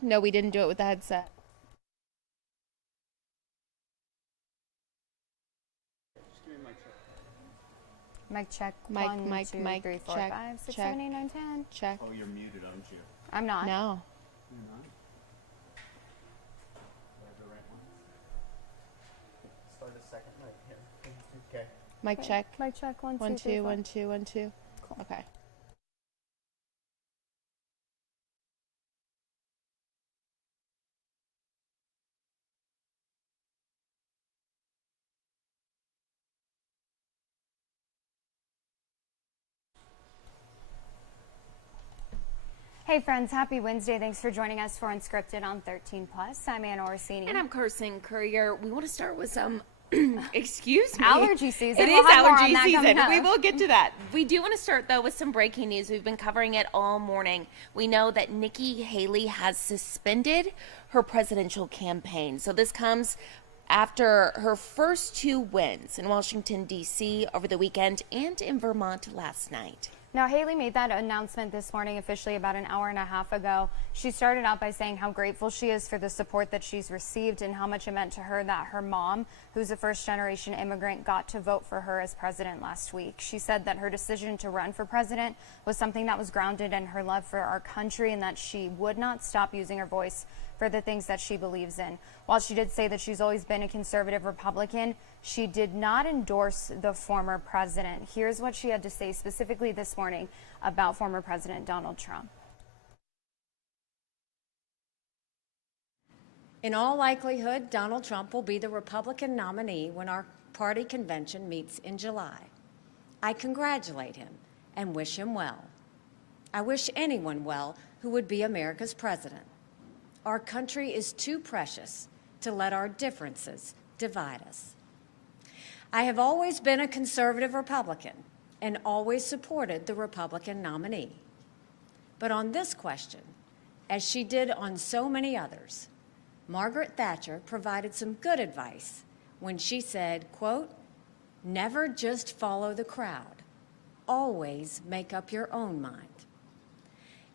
No, we didn't do it with the headset. Mic check. Mic, One, mic, two, mic, three, four, check, 5, 6, check. 7, 8, 9, 10. Check. Oh, you're muted, aren't you? I'm not. No. You're not? Do I have the right one? Start a second mic here. Okay. Mic check. Mic check. 1, 2, 1, 3, 2, 4. 1, 2, 1, 2. Cool. Okay. Hey friends, happy Wednesday. Thanks for joining us for Unscripted on 13 Plus. I'm Anna Orsini. And I'm Kirsten Courier. We want to start with some, excuse me. Allergy season. It We'll is have more on allergy that season. coming up. We will get to that. We do want to start, though, with some breaking news. We've been covering it all morning. We know that Nikki Haley has suspended her presidential campaign. So this comes after her first 2 wins in Washington, D.C. over the weekend and in Vermont last night. Now, Haley made that announcement this morning officially about an hour and a half ago. She started out by saying how grateful she is for the support that she's received and how much it meant to her that her mom, who's a first-generation immigrant, got to vote for her as president last week. She said that her decision to run for president was something that was grounded in her love for our country and that she would not stop using her voice for the things that she believes in. While she did say that she's always been a conservative Republican, she did not endorse the former president. Here's what she had to say specifically this morning about former President Donald Trump. In all likelihood, Donald Trump will be the Republican nominee when our party convention meets in July. I congratulate him and wish him well. I wish anyone well who would be America's president. Our country is too precious to let our differences divide us. I have always been a conservative Republican and always supported the Republican nominee. But on this question, as she did on so many others, Margaret Thatcher provided some good advice when she said, quote, "Never just follow the crowd. Always make up your own mind."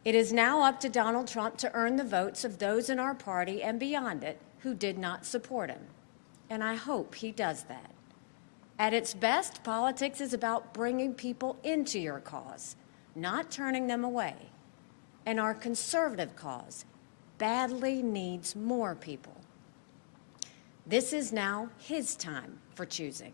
It is now up to Donald Trump to earn the votes of those in our party and beyond it who did not support him. And I hope he does that. At its best, politics is about bringing people into your cause, not turning them away. And our conservative cause badly needs more people. This is now his time for choosing.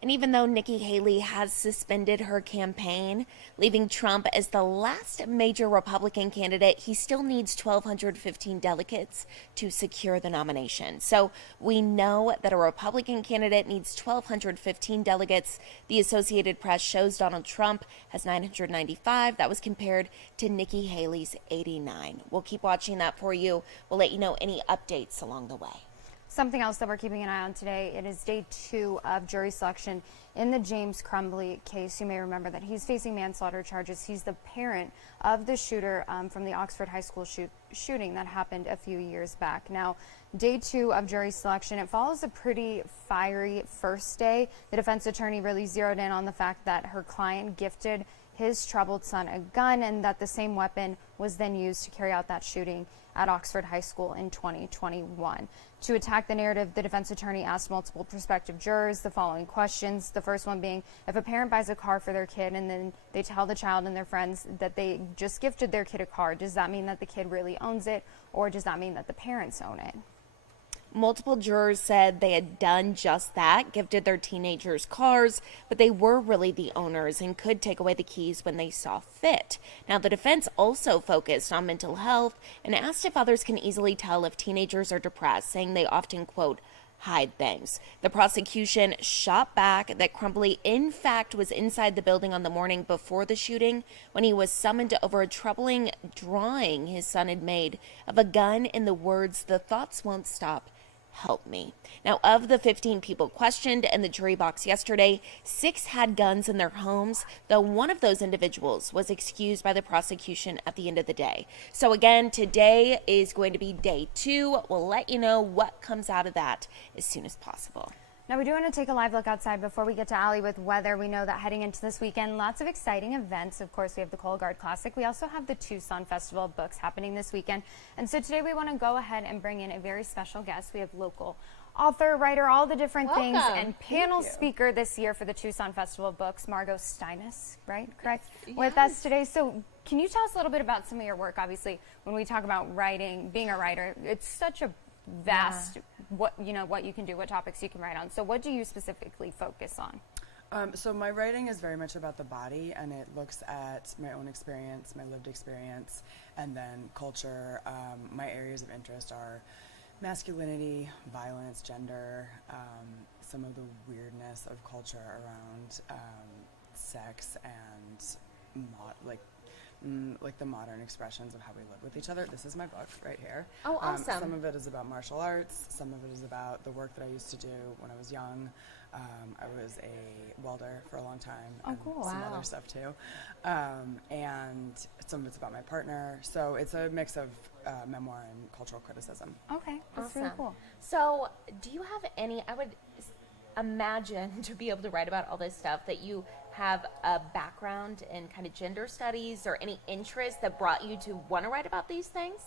And even though Nikki Haley has suspended her campaign, leaving Trump as the last major Republican candidate, he still needs 1,215 delegates to secure the nomination. So we know that a Republican candidate needs 1,215 delegates. The Associated Press shows Donald Trump has 995. That was compared to Nikki Haley's 89. We'll keep watching that for you. We'll let you know any updates along the way. Something else that we're keeping an eye on today, it is day 2 of jury selection in the James Crumbley case. You may remember that he's facing manslaughter charges. He's the parent of the shooter from the Oxford High School shooting that happened a few years back. Now, day 2 of jury selection, it follows a pretty fiery first day. The defense attorney really zeroed in on the fact that her client gifted his troubled son a gun and that the same weapon was then used to carry out that shooting at Oxford High School in 2021. To attack the narrative, the defense attorney asked multiple prospective jurors the following questions. The first one being, if a parent buys a car for their kid and then they tell the child and their friends that they just gifted their kid a car, does that mean that the kid really owns it, or does that mean that the parents own it? Multiple jurors said they had done just that, gifted their teenagers cars, but they were really the owners and could take away the keys when they saw fit. Now, the defense also focused on mental health and asked if others can easily tell if teenagers are depressed, saying they often, quote, hide things. The prosecution shot back that Crumbley, in fact, was inside the building on the morning before the shooting when he was summoned over a troubling drawing his son had made of a gun in the words, "The thoughts won't stop. Help me." Now, of the 15 people questioned in the jury box yesterday, 6 had guns in their homes, though one of those individuals was excused by the prosecution at the end of the day. So again, today is going to be day 2. We'll let you know what comes out of that as soon as possible. Now we do want to take a live look outside before we get to Allie with weather. We know that heading into this weekend, lots of exciting events. Of course, we have the Cologuard Classic. We also have the Tucson Festival of Books happening this weekend. And so today we want to go ahead and bring in a very special guest. We have local author, writer, all the different things, and panel speaker this year for the Tucson Festival of Books, Margot Steinis, right? Correct? Yes. With us today. So can you tell us a little bit about some of your work? Obviously, when we talk about writing, being a writer, it's such a vast what you can do, what topics you can write on. So what do you specifically focus on? So my writing is very much about the body, and it looks at my own experience, my lived experience, and then culture. My areas of interest are masculinity, violence, gender, some of the weirdness of culture around sex and like the modern expressions of how we live with each other. This is my book right here. Oh, awesome. Some of it is about martial arts. Some of it is about the work that I used to do when I was young. I was a welder for a long time. Oh, and cool. Some Wow. other stuff too. And some of it's about my partner. So it's a mix of memoir and cultural criticism. Okay, that's really cool. So do you have any, I would imagine to be able to write about all this stuff that you have a background in kind of gender studies or any interest that brought you to want to write about these things?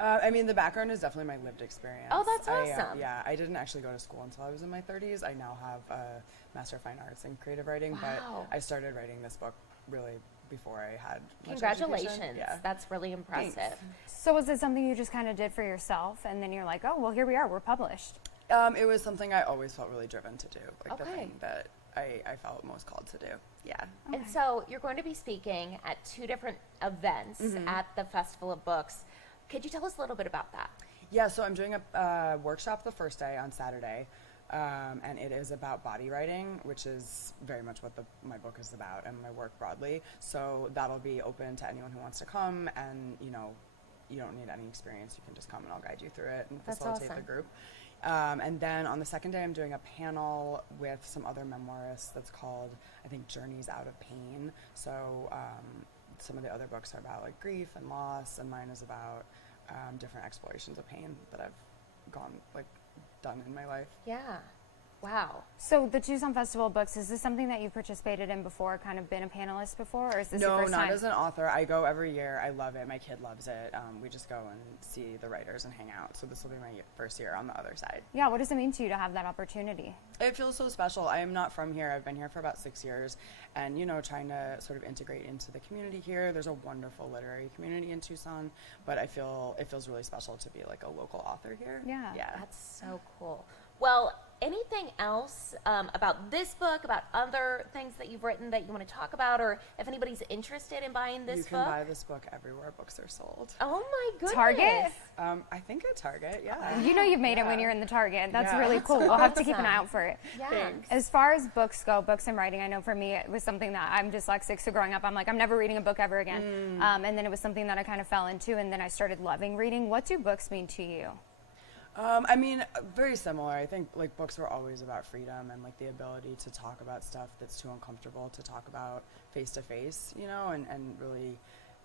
I mean, the background is definitely my lived experience. Oh, that's awesome. I didn't actually go to school until I was in my 30s. I now have a Master of Fine Arts in Creative Writing, Wow. but I started writing this book really before I had much Congratulations. education. Yeah. That's really impressive. Thanks. So was it something you just kind of did for yourself, and then you're like, oh, well, here we are, we're published? It was something I always felt really driven to do, like the Okay. thing that I felt most called to do. Yeah. And so you're going to be speaking at 2 different events at the Festival of Books. Could you tell us a little bit about that? Yeah, so I'm doing a workshop the first day on Saturday, and it is about body writing, which is very much what my book is about and my work broadly. So that'll be open to anyone who wants to come, and you don't need any experience. You can just come and I'll guide you through it and That's facilitate awesome. the group. And then on the second day, I'm doing a panel with some other memoirists that's called, I think, Journeys Out of Pain. So some of the other books are about like grief and loss, and mine is about different explorations of pain that I've done in my life. Yeah. Wow. So the Tucson Festival of Books, is this something that you participated in before, kind of been a panelist before, or is this your No, first not time? as an author. I go every year. I love it. My kid loves it. We just go and see the writers and hang out. So this will be my first year on the other side. Yeah, what does it mean to you to have that opportunity? It feels so special. I am not from here. I've been here for about 6 years, and trying to sort of integrate into the community here. There's a wonderful literary community in Tucson, but I feel it feels really special to be like a local author here. Yeah. That's so cool. Well, anything else about this book, about other things that you've written that you want to talk about, or if anybody's interested in buying this You can book? buy this book everywhere books are sold. Oh my goodness. Target? I think at Target, yeah. You know you've made it when you're in the Target. That's Yeah. really cool. We'll have to keep an eye out for it. Yeah. Thanks. As far as books go, books and writing, I know for me it was something that I'm dyslexic, so growing up I'm like, I'm never reading a book ever again. And then it was something that I kind of fell into, and then I started loving reading. What do books mean to you? I mean, very similar. I think like books were always about freedom and like the ability to talk about stuff that's too uncomfortable to talk about face to face, and really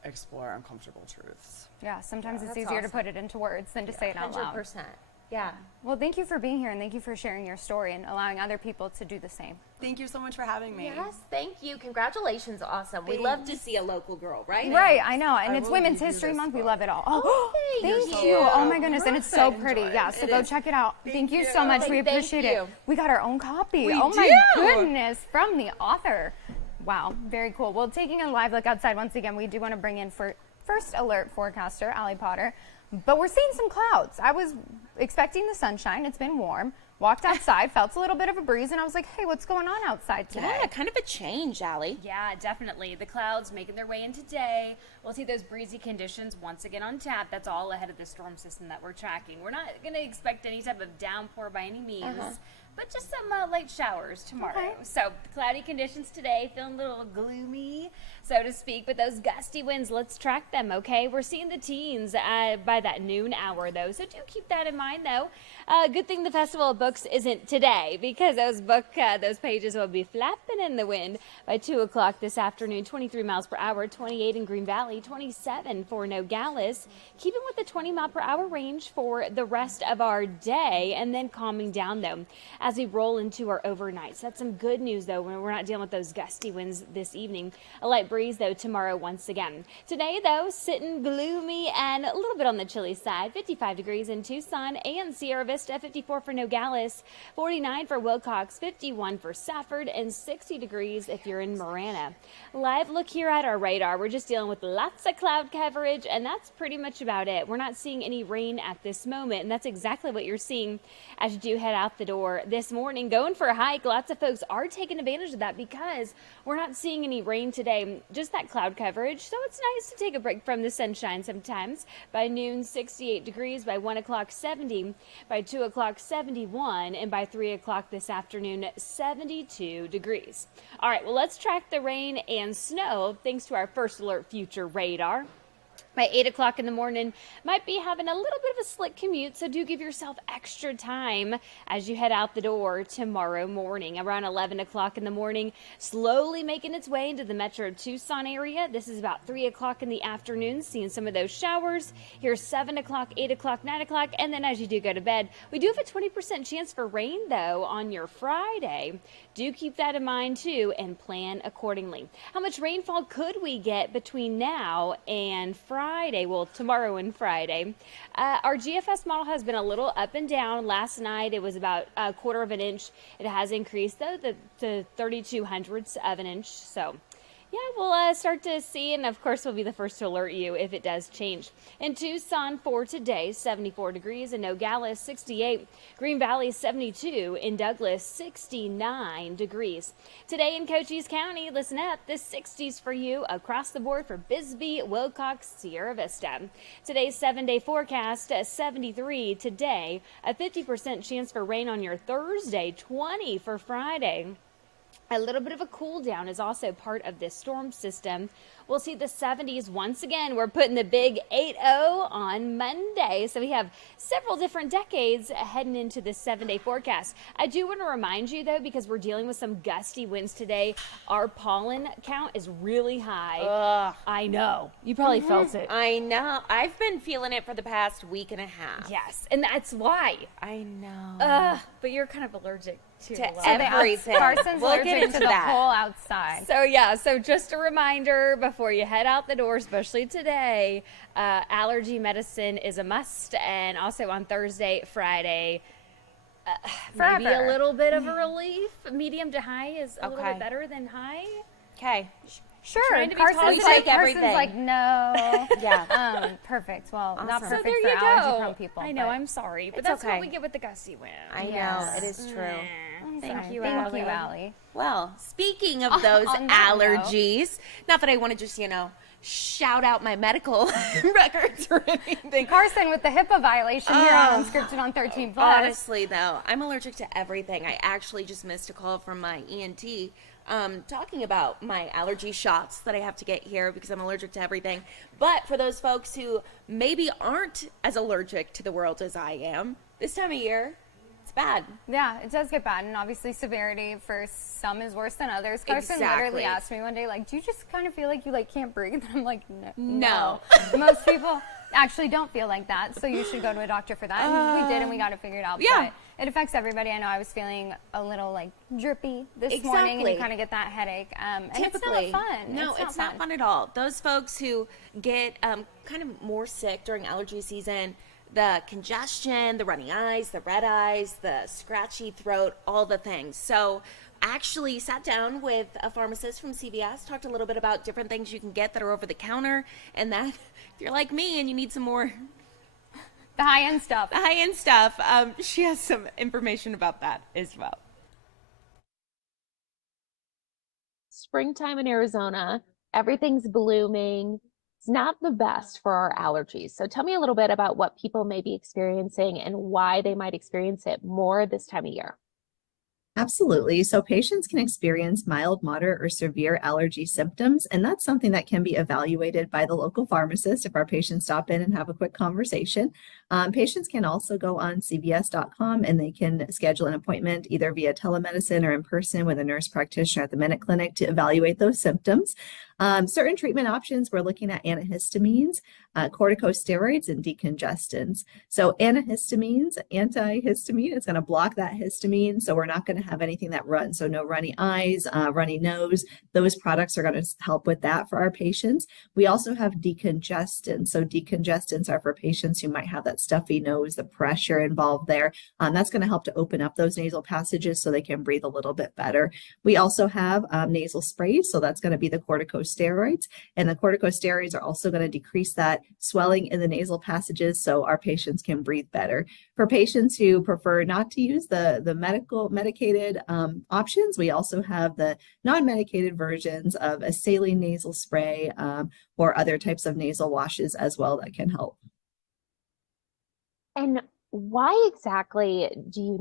explore uncomfortable truths. Yeah, sometimes it's that's easier to awesome. put it into words than to say it out loud. 100%. Yeah. Well, thank you for being here, and thank you for sharing your story and allowing other people to do the same. Thank you so much for having me. Yes, thank you. Congratulations. Awesome. We love to see a local girl, right? Right, I know, and I it's will Women's leave you History this Month. We book. love it all. Oh, thank you're you. so Oh my goodness, and it's so Enjoy pretty. it. Yeah, so It go is. check it out. Thank you so you. much. We Thank appreciate it. you. We got our own copy. We Oh my do. goodness, from the author. Wow, very cool. Well, taking a live look outside once again, we do want to bring in for first alert forecaster Allie Potter, but we're seeing some clouds. I was expecting the sunshine. It's been warm. Walked outside, felt a little bit of a breeze, and I was like, hey, what's going on outside today? Yeah, kind of a change, Allie. Yeah, definitely. The clouds making their way in today. We'll see those breezy conditions once again on tap. That's all ahead of the storm system that we're tracking. We're not going to expect any type of downpour by any means, but just some light showers tomorrow. Okay. So cloudy conditions today, feeling a little gloomy, so to speak, but those gusty winds, let's track them, okay? We're seeing the teens by that noon hour, though, so do keep that in mind, though. Good thing the Festival of Books isn't today, because those pages will be flapping in the wind by 2 o'clock this afternoon. 23 miles per hour, 28 in Green Valley, 27 for Nogales. Keeping with the 20 mile per hour range for the rest of our day, and then calming down, though. as we roll into our overnight. So that's some good news, though, when we're not dealing with those gusty winds this evening. A light breeze, though, tomorrow once again. Today, though, sitting gloomy and a little bit on the chilly side. 55 degrees in Tucson and Sierra Vista, 54 for Nogales, 49 for Wilcox, 51 for Safford, and 60 degrees if you're in Marana. Live look here at our radar. We're just dealing with lots of cloud coverage, and that's pretty much about it. We're not seeing any rain at this moment, and that's exactly what you're seeing as you do head out the door this morning. Going for a hike, lots of folks are taking advantage of that because we're not seeing any rain today, just that cloud coverage. So it's nice to take a break from the sunshine sometimes. By noon, 68 degrees. By 1 o'clock, 70. By 2 o'clock, 71. And by 3 o'clock this afternoon, 72 degrees. All right, well, let's track the rain and snow thanks to our First Alert Future radar. By 8 o'clock in the morning, might be having a little bit of a slick commute, so do give yourself extra time as you head out the door tomorrow morning. Around 11 o'clock in the morning, slowly making its way into the Metro Tucson area. This is about 3 o'clock in the afternoon, seeing some of those showers. Here's 7 o'clock, 8 o'clock, 9 o'clock, and then as you do go to bed, we do have a 20% chance for rain, though, on your Friday. Do keep that in mind, too, and plan accordingly. How much rainfall could we get between now and Friday? Well, tomorrow and Friday. Our GFS model has been a little up and down. Last night, it was about a quarter of an inch. It has increased, though, to 32/100ths of an inch. So, yeah, we'll start to see, and of course, we'll be the first to alert you if it does change. In Tucson for today, 74 degrees. In Nogales, 68. Green Valley, 72. In Douglas, 69 degrees. Today in Cochise County, listen up, the 60s for you across the board for Bisbee, Wilcox, Sierra Vista. Today's 7-day forecast, 73 today. A 50% chance for rain on your Thursday, 20 for Friday. A little bit of a cool down is also part of this storm system. We'll see the 70s once again. We're putting the big 8-0 on Monday. So we have several different decades heading into this 7-day forecast. I do want to remind you, though, because we're dealing with some gusty winds today, our pollen count is really high. Ugh. I know. You probably felt it. I know. I've been feeling it for the past week and a half. Yes, and that's why. I know. But you're kind of allergic to everything. Carson's We'll allergic get into to the that. whole outside. So yeah, so just a reminder before you head out the door, especially today, allergy medicine is a must, and also on Thursday, Friday, maybe a Forever. little bit of a relief. Medium to high is a little Okay. bit better than high. Okay. Sure. Trying to be Carson's positive. like, Everything. Carson's like, no. Yeah. Perfect. Well, not Awesome. So perfect there for you allergy-prone go. people. I know, but I'm sorry, but It's that's okay. what we get with the gusty wind. I know. Yes. It is true. I'm Thank sorry. you, Thank Allie. you, Allie. Well, speaking of those on that note. allergies, not that I want to just, shout out my medical records or anything. Carson with the HIPAA violation here on Unscripted on 13 Plus. Honestly, though, I'm allergic to everything. I actually just missed a call from my ENT talking about my allergy shots that I have to get here because I'm allergic to everything. But for those folks who maybe aren't as allergic to the world as I am, this time of year, it's bad. Yeah, it does get bad, and obviously severity for some is worse than others. Carson Exactly. literally asked me one day, like, do you just kind of feel like you can't breathe? And I'm like, No. Most people actually don't feel like that, so you should go to a doctor for that. And we did, and we got it figured out. Yeah. But it affects everybody. I know I was feeling a little drippy this morning, and you kind of get that headache. And Typically, it's not fun. No, it's not fun at all. Those folks who get kind of more sick during allergy season, the congestion, the runny eyes, the red eyes, the scratchy throat, all the things. So actually sat down with a pharmacist from CVS, talked a little bit about different things you can get that are over the counter, and that if you're like me and you need some more The high-end stuff. she has some information about that as well. Springtime in Arizona, everything's blooming. It's not the best for our allergies. So tell me a little bit about what people may be experiencing and why they might experience it more this time of year. Absolutely. So patients can experience mild, moderate, or severe allergy symptoms, and that's something that can be evaluated by the local pharmacist if our patients stop in and have a quick conversation. Patients can also go on cvs.com and they can schedule an appointment either via telemedicine or in person with a nurse practitioner at the Minute Clinic to evaluate those symptoms. Certain treatment options, we're looking at antihistamines, corticosteroids, and decongestants. So antihistamines, antihistamine, it's going to block that histamine. So we're not going to have anything that runs. So no runny eyes, runny nose. Those products are going to help with that for our patients. We also have decongestants. So decongestants are for patients who might have that stuffy nose, the pressure involved there. That's going to help to open up those nasal passages so they can breathe a little bit better. We also have nasal sprays. So that's going to be the corticosteroids. And the corticosteroids are also going to decrease that swelling in the nasal passages so our patients can breathe better. For patients who prefer not to use the medicated options, we also have the non-medicated versions of a saline nasal spray or other types of nasal washes as well that can help. And why exactly do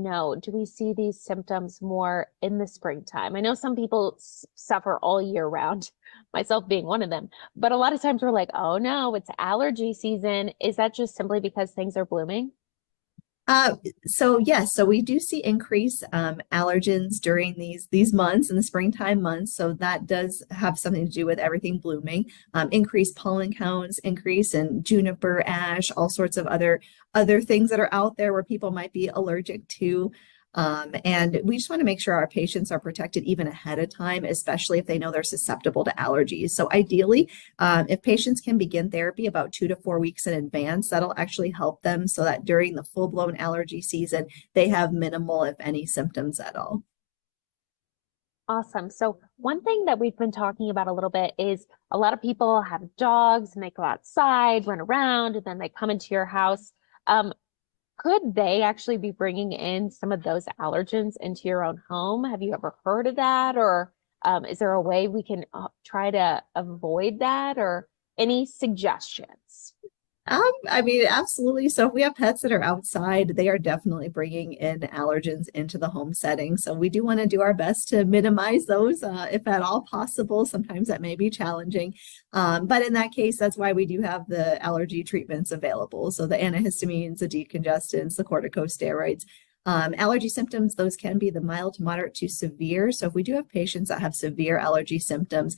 we see these symptoms more in the springtime? I know some people suffer all year round, myself being one of them, but a lot of times we're like, oh no, it's allergy season. Is that just simply because things are blooming? So yes, so we do see increased allergens during these months in the springtime months. So that does have something to do with everything blooming, increased pollen counts, increase in juniper ash, all sorts of other things that are out there where people might be allergic to. And we just want to make sure our patients are protected even ahead of time, especially if they know they're susceptible to allergies. So ideally, if patients can begin therapy about 2 to 4 weeks in advance, that'll actually help them so that during the full-blown allergy season, they have minimal, if any, symptoms at all. Awesome. So one thing that we've been talking about a little bit is a lot of people have dogs and they go outside, run around, and then they come into your house. Could they actually be bringing in some of those allergens into your own home? Have you ever heard of that? Or is there a way we can try to avoid that, or any suggestions? I mean, absolutely. So if we have pets that are outside, they are definitely bringing in allergens into the home setting. So we do want to do our best to minimize those, if at all possible. Sometimes that may be challenging. But in that case, that's why we do have the allergy treatments available. So the antihistamines, the decongestants, the corticosteroids. Allergy symptoms, those can be the mild to moderate to severe. So if we do have patients that have severe allergy symptoms,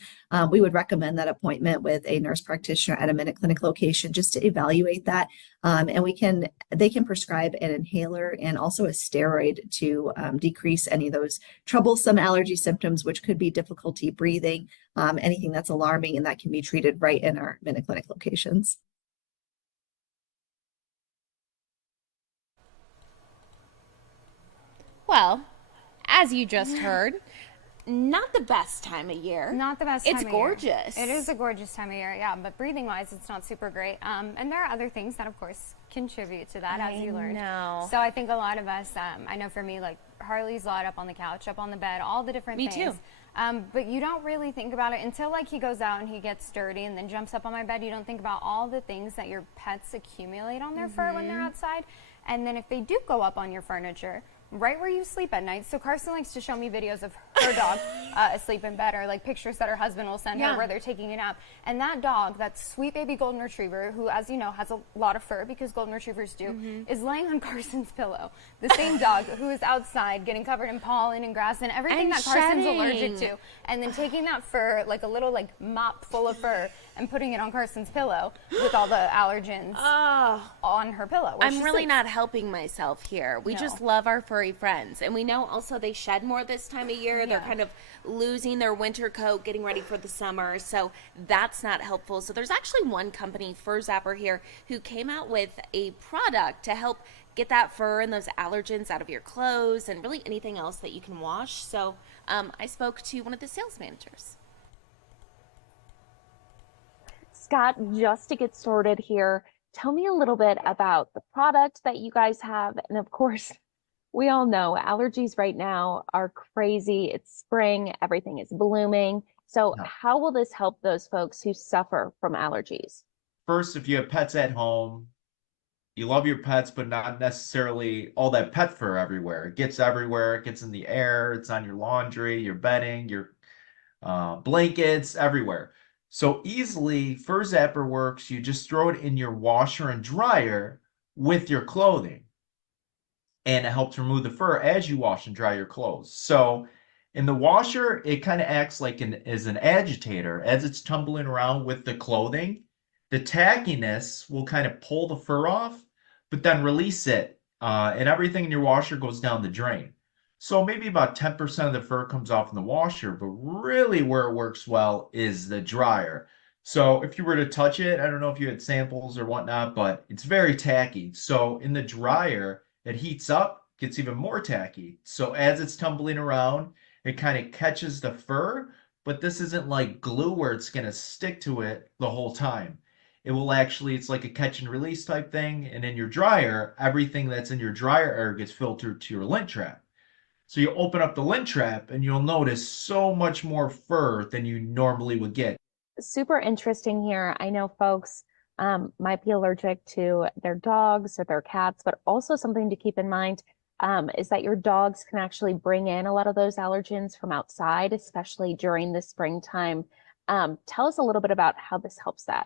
we would recommend that appointment with a nurse practitioner at a Minute Clinic location just to evaluate that. And they can prescribe an inhaler and also a steroid to decrease any of those troublesome allergy symptoms, which could be difficulty breathing, anything that's alarming, and that can be treated right in our Minute Clinic locations. Well, as you just heard, not the best time of year. Not the best time of year. It's gorgeous. It is a gorgeous time of year, yeah, but breathing wise, it's not super great. And there are other things that, of course, contribute to that, as you learned. know. So I think a lot of us, I know for me, like Harley's a lot up on the couch, up on the bed, all the different Me things. too. But you don't really think about it until like he goes out and he gets dirty and then jumps up on my bed. You don't think about all the things that your pets accumulate on their fur when they're outside. And then if they do go up on your furniture, right where you sleep at night. So Carson likes to show me videos of her dog asleep in bed, or like pictures that her husband will send her where they're taking a nap. And that dog, that sweet baby golden retriever, who, as you know, has a lot of fur because golden retrievers do, is laying on Carson's pillow. The same dog who is outside getting covered in pollen and grass and everything And that Carson's shedding. allergic to. And then taking that fur, like a little like mop full of fur, and putting it on Carson's pillow with all the allergens on her pillow. I'm really not helping myself here. We just love our furry friends. And we know also they shed more this time of year. They're kind of losing their winter coat, getting ready for the summer. So that's not helpful. So there's actually one company, Fur Zapper here, who came out with a product to help get that fur and those allergens out of your clothes and really anything else that you can wash. So I spoke to one of the sales managers. Scott, just to get started here, tell me a little bit about the product that you guys have. And of course, we all know allergies right now are crazy. It's spring, everything is blooming. So how will this help those folks who suffer from allergies? First, if you have pets at home, you love your pets, but not necessarily all that pet fur everywhere. It gets everywhere. It gets in the air. It's on your laundry, your bedding, your blankets, everywhere. So easily, Fur Zapper works. You just throw it in your washer and dryer, with your clothing, and it helps remove the fur as you wash and dry your clothes. So in the washer, it kind of acts like as an agitator as it's tumbling around with the clothing. The tackiness will kind of pull the fur off, but then release it, and everything in your washer goes down the drain. So maybe about 10% of the fur comes off in the washer, but really where it works well is the dryer. So if you were to touch it, I don't know if you had samples or whatnot, but it's very tacky. So in the dryer, it heats up, gets even more tacky. So as it's tumbling around, it kind of catches the fur, but this isn't like glue where it's going to stick to it the whole time. It will actually, it's like a catch and release type thing. And in your dryer, everything that's in your dryer air gets filtered to your lint trap. So you open up the lint trap and you'll notice so much more fur than you normally would get. Super interesting here. I know folks might be allergic to their dogs or their cats, but also something to keep in mind is that your dogs can actually bring in a lot of those allergens from outside, especially during the springtime. Tell us a little bit about how this helps that.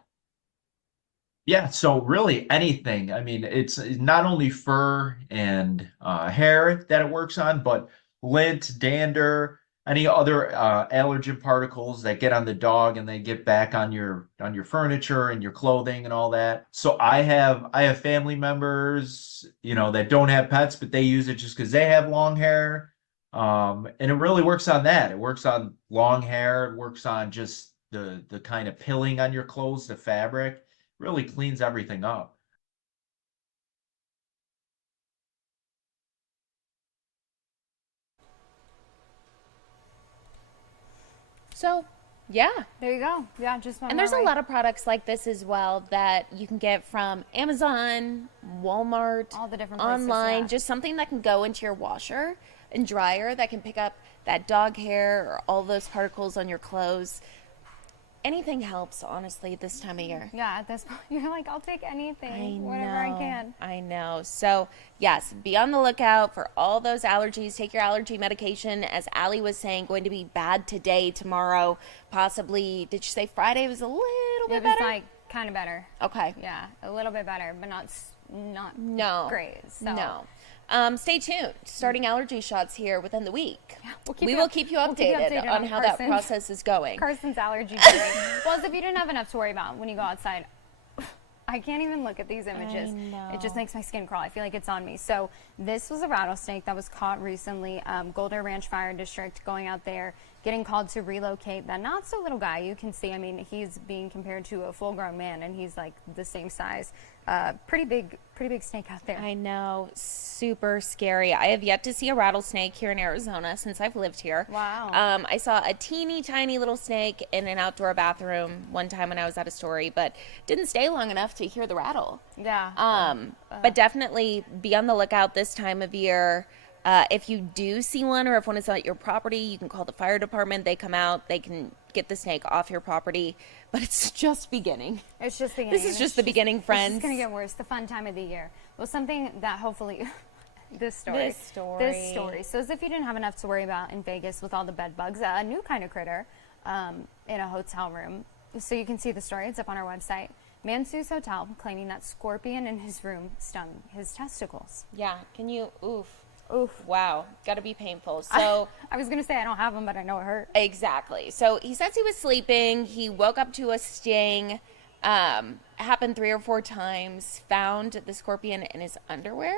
Yeah, so really anything. I mean, it's not only fur and hair that it works on, but lint, dander, any other allergen particles that get on the dog and they get back on your furniture and your clothing and all that. So I have family members, that don't have pets, but they use it just because they have long hair. And it really works on that. It works on long hair. It works on just the kind of pilling on your clothes, the fabric. Really cleans everything up. So, yeah. There you go. Yeah, just one And more there's a way. lot of products like this as well that you can get from Amazon, Walmart, All the different places, online, yeah. just something that can go into your washer and dryer that can pick up that dog hair or all those particles on your clothes. Anything helps, honestly, this time of year. Yeah, at this point, you're like, I'll take anything, I whatever I know, can. I know. So, yes, be on the lookout for all those allergies. Take your allergy medication. As Allie was saying, going to be bad today, tomorrow, possibly. Did you say Friday was a little It bit was better? like kind of better. Okay. Yeah, a little bit better, but not No. great. So. No. Stay tuned. Starting allergy shots here within the week. We will keep you we'll keep you updated updated on on how that Carson's- process is going. Carson's allergy journey. Well, as if you didn't have enough to worry about when you go outside. I can't even look at these images. It just makes my skin crawl. I feel like it's on me. So this was a rattlesnake that was caught recently. Golden Ranch Fire District going out there, getting called to relocate that not so little guy. You can see, I mean, he's being compared to a full grown man and he's like the same size. Pretty big snake out there. I know, super scary. I have yet to see a rattlesnake here in Arizona since I've lived here. Wow. I saw a teeny tiny little snake in an outdoor bathroom one time when I was at a story, but didn't stay long enough to hear the rattle. Yeah. But definitely be on the lookout this time of year. If you do see one or if one is at your property, you can call the fire department. They come out, they can get the snake off your property, but it's just beginning. It's just beginning. This is just the beginning, friends. It's going to get worse. The fun time of the year. Well, something that hopefully, this story. So as if you didn't have enough to worry about in Vegas with all the bed bugs, a new kind of critter in a hotel room. So you can see the story. It's up on our website. Man sues hotel claiming that scorpion in his room stung his testicles. Yeah, can you, oof. Wow, gotta be painful. So I was going to say I don't have them, but I know it hurt. exactly. So he says he was sleeping. He woke up to a sting. Happened 3 or 4 times. Found the scorpion in his underwear.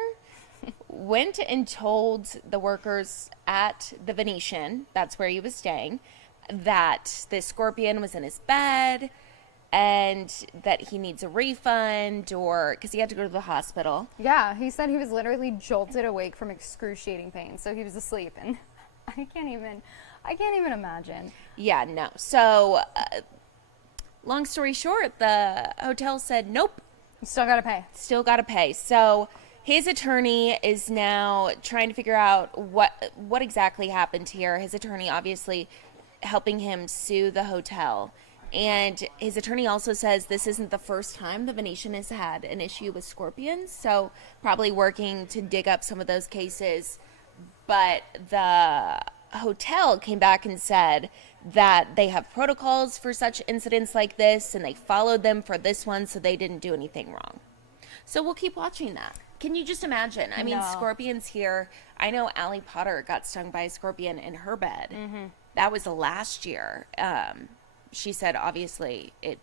Went and told the workers at the Venetian, that's where he was staying, that the scorpion was in his bed and that he needs a refund or because he had to go to the hospital. Yeah, he said he was literally jolted awake from excruciating pain, so he was asleep, and I can't even imagine. Yeah, no. So, long story short, the hotel said, nope, Still gotta pay. still got to pay. So his attorney is now trying to figure out what exactly happened here. His attorney obviously helping him sue the hotel. And his attorney also says this isn't the first time the Venetian has had an issue with scorpions, so probably working to dig up some of those cases. But the hotel came back and said that they have protocols for such incidents like this, and they followed them for this one, so they didn't do anything wrong. So we'll keep watching that. Can you just imagine? I mean, No. scorpions here. I know Allie Potter got stung by a scorpion in her bed. Mm-hmm. That was last year. She said, obviously, it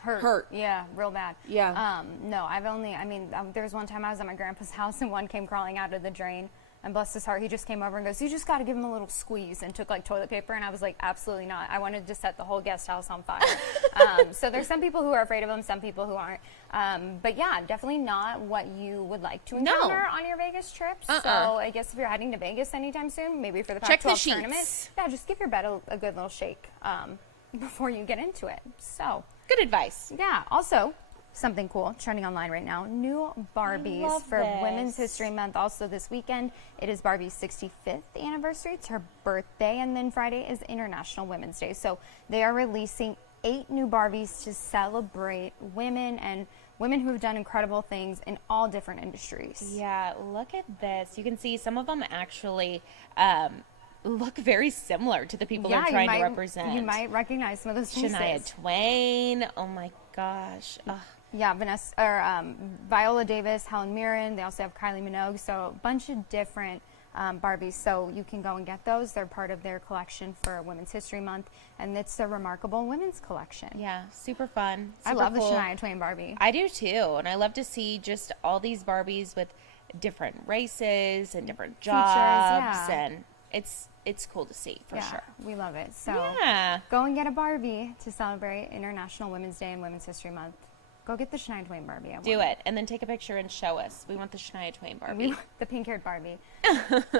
hurt. Yeah, real bad. Yeah. No, there was one time I was at my grandpa's house and one came crawling out of the drain. And bless his heart, he just came over and goes, "You just got to give him a little squeeze," and took like toilet paper. And I was like, absolutely not. I wanted to set the whole guest house on fire. So there's some people who are afraid of them, some people who aren't. But yeah, definitely not what you would like to encounter on your Vegas trip. So I guess if you're heading to Vegas anytime soon, maybe for the Check the Pac-12 sheets. tournament, yeah, just give your bed a good little shake before you get into it. So Good advice. yeah, also something cool trending online right now, new Barbies love for this. Women's History Month. Also this weekend, it is Barbie's 65th anniversary. It's her birthday, and then Friday is International Women's Day. So they are releasing 8 new Barbies to celebrate women and women who have done incredible things in all different industries. Yeah, look at this. You can see some of them actually look very similar to the people they're trying to represent. You might recognize some of those faces. Shania Twain. Oh my gosh. Ugh. Yeah, Viola Davis, Helen Mirren. They also have Kylie Minogue. So a bunch of different Barbies. So you can go and get those. They're part of their collection for Women's History Month, and it's the Remarkable Women's Collection. Yeah, super fun. I super love cool. the Shania Twain Barbie. I do too, and I love to see just all these Barbies with different races and different jobs, yeah. and it's cool to see for sure. We love it. So Yeah. go and get a Barbie to celebrate International Women's Day and Women's History Month. Go get the Shania Twain Barbie. Do it, and then take a picture and show us. We want the Shania Twain Barbie. The pink-haired Barbie.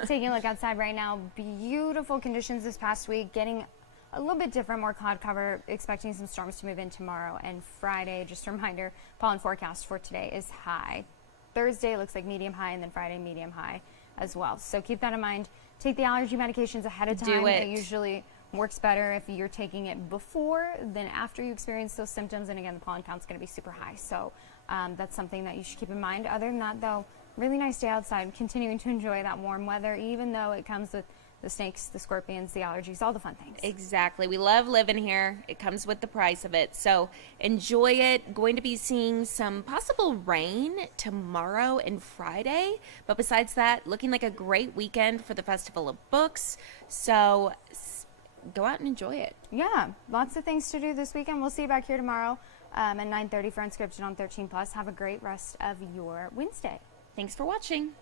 Taking a look outside right now. Beautiful conditions this past week. Getting a little bit different, more cloud cover. Expecting some storms to move in tomorrow and Friday. Just a reminder, pollen forecast for today is high. Thursday looks like medium high, and then Friday medium high as well. So keep that in mind. Take the allergy medications ahead of time. Do it. It usually works better if you're taking it before than after you experience those symptoms. And again, the pollen count's going to be super high. So that's something that you should keep in mind. Other than that, though, really nice day outside, continuing to enjoy that warm weather, even though it comes with the snakes, the scorpions, the allergies, all the fun things. Exactly. We love living here. It comes with the price of it. So enjoy it. Going to be seeing some possible rain tomorrow and Friday. But besides that, looking like a great weekend for the Festival of Books. So go out and enjoy it. Yeah, lots of things to do this weekend. We'll see you back here tomorrow at 9:30 for Unscripted on 13+. Have a great rest of your Wednesday. Thanks for watching.